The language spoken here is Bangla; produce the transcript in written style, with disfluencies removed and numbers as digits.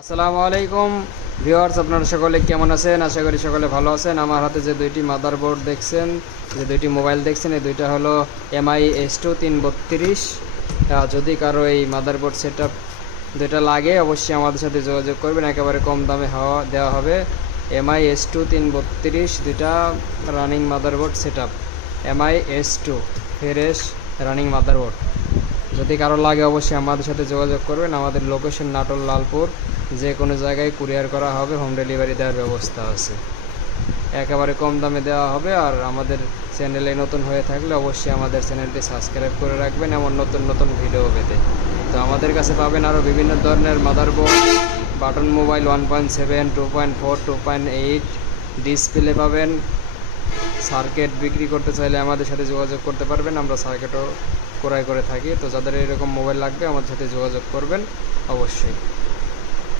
আসসালামু আলাইকুম ভিউয়ার্স, আপনারা সকলে কেমন আছেন? আশা করি সকলে ভালো আছেন। আমার হাতে যে দুইটি মাদারবোর্ড দেখছেন, যে দুইটি মোবাইল দেখছেন, এই দুইটা হলো MI S2 332। যদি কারো এই মাদারবোর্ড সেটআপ দুইটা লাগে অবশ্যই আমাদের সাথে যোগাযোগ করবেন, একেবারে কম দামে দেওয়া হবে। MI S2 332 দুইটা running motherboard setup, MI S2 fresh running motherboard. যদি কারো লাগে অবশ্যই আমাদের সাথে যোগাযোগ করবেন। আমাদের লোকেশন নাটোর লালপুর, যে কোনো জায়গায় কুরিয়ার করা হবে, হোম ডেলিভারি দেওয়ার ব্যবস্থা আছে, একেবারে কম দামে দেওয়া হবে। আর আমাদের চ্যানেলে নতুন হয়ে থাকলে অবশ্যই আমাদের চ্যানেলটি সাবস্ক্রাইব করে রাখবেন এমন নতুন নতুন ভিডিও পেতে। তো আমাদের কাছে পাবেন আরও বিভিন্ন ধরনের মাদারবোর্ড, বাটন মোবাইল 1.7, 2.4, 2.8, ডিসপ্লে পাবেন। সার্কিট বিক্রি করতে চাইলে আমাদের সাথে যোগাযোগ করতে পারবেন, আমরা সার্কিটও ক্রয় করে থাকি। তো যাদের এরকম মোবাইল লাগবে আমাদের সাথে যোগাযোগ করবেন অবশ্যই।